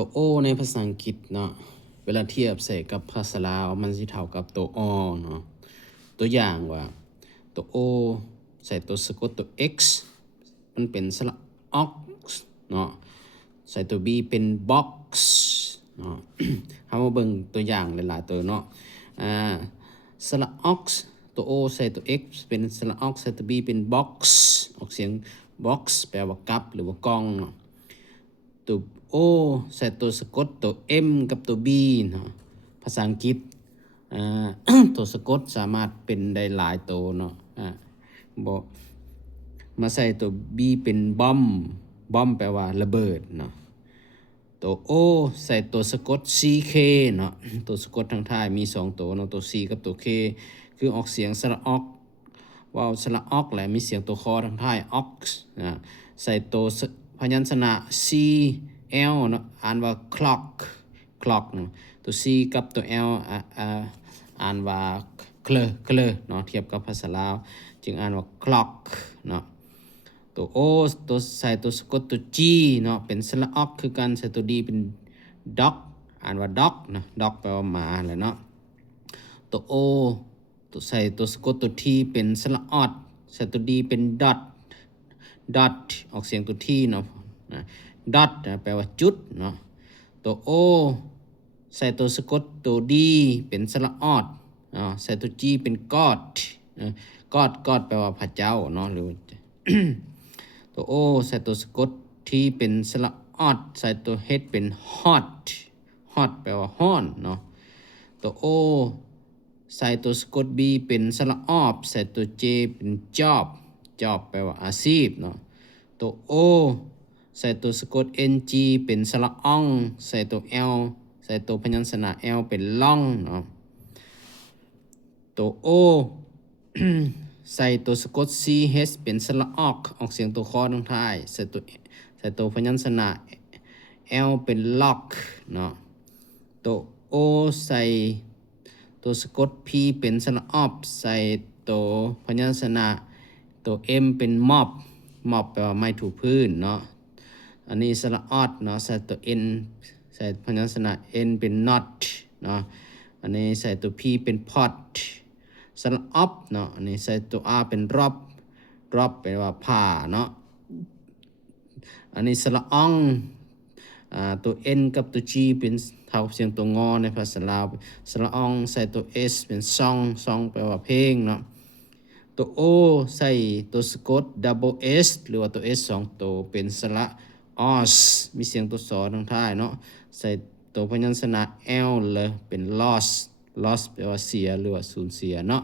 ตัว O ในภาษาอังกฤษเนาะเวลาเทียบใส่กับภาษาลาวมันสิเท่ากับตัว O เนาะตัวอย่างว่าตัว O ใส่ตัวสะกดตัว X มันเป็นสระ ox เนาะใส่ตัว B เป็น box เนาะ เฮามาเบิ่งตัวอย่างหลายๆตัวเนาะสระ ox ตัว O ใส่ตัว X เป็นสระ ox ใส่ตัว B เป็น box ออกเสียง box แปลว่ากับหรือว่ากล่องเนาะตัว O ใส่ตัวสะกดตัว M กับตัว B เนาะภาษาอังกฤษตัวสะกดสามารถเป็นได้หลายตัวเนาะบ่มาใส่ตัว B เป็นบอมแปลว่าระเบิดเนาะตัว O ใส่ตัวสะกด CK เนาะตัวสะกดทางท้ายมี2ตัวเนาะตัว C กับตัว K คือออกเสียงสระออกว่าสระออกแหละมีเสียงตัวคอทางท้าย ox นะใส่ตัวพยัญชนะ C L เนาะอ่านว่า clock เนาะตัว C กับตัว L อ่านว่าเคลเนาะเทียบกับภาษาลาวจึงอ่านว่า clock เนาะตัว O ตัวใส่ตัวสะกดตัว G เนาะเป็นสระออกคือกันใส่ตัว D เป็น dog อ่านว่า dog นะ dog แปลว่าหมาแหละเนาะตัว O ตัวใส่ตัวสะกดตัว T เป็นสระออดใส่ตัว D เป็น dot ออกเสียงตัว T เนาะdot แปลว่าจุดเนาะตัว O ใส่ตัวสะกดตัว D เป็นสระออดใส่ตัว G เป็น God แปลว่าพระเจ้าเนาะหรือ ตัว O ใส่ตัวสะกด T เป็นสระออดใส่ตัว H เป็น hot แปลว่าฮ้อนเนาะตัว O ใส่ตัวสะกด B เป็นสระออบใส่ตัว J เป็น job แปลว่าอาชีพเนาะตัว O ใส่ตัวสะกด NG เป็นสระอ่องใส่ตัว L ใส่ตัวพยัญชนะ L เป็นล่องเนาะตัว O ใส่ตัวสะกด CH เป็นสระออกเสียงตัวคอตรงท้ายใส่ตัวพยัญชนะ L เป็น lock เนาะตัว O ใส่ตัวสะกด P เป็นสระออบใส่ตัวพยัญชนะตัว M เป็น mop แปลว่าไม้ถูพื้นเนาะอันนี้สระออดเนาะใส่ตัว N ใส่พยัญชนะ N เป็น not เนาะอันนี้ใส่ตัว P เป็น pot สระออบเนาะอันนี้ใส่ตัว R เป็น drop แปลว่าผ่าเนาะอันนี้สระอ่องตัว N กับตัว G เป็นเท่าเสียงตัวงอในภาษาลาวสระอ่องใส่ตัว S เป็นซองแปลว่าเพลงเนาะตัว O ใส่ตัวสะกด double S หรือว่าตัว S 2ตัวเป็นสระ os มีเสียงตัวสอทางท้ายเนาะใส่ตัวพยัญชนะ L เลยเป็น loss แปลว่าเสียหรือว่าสูญเสียเนาะ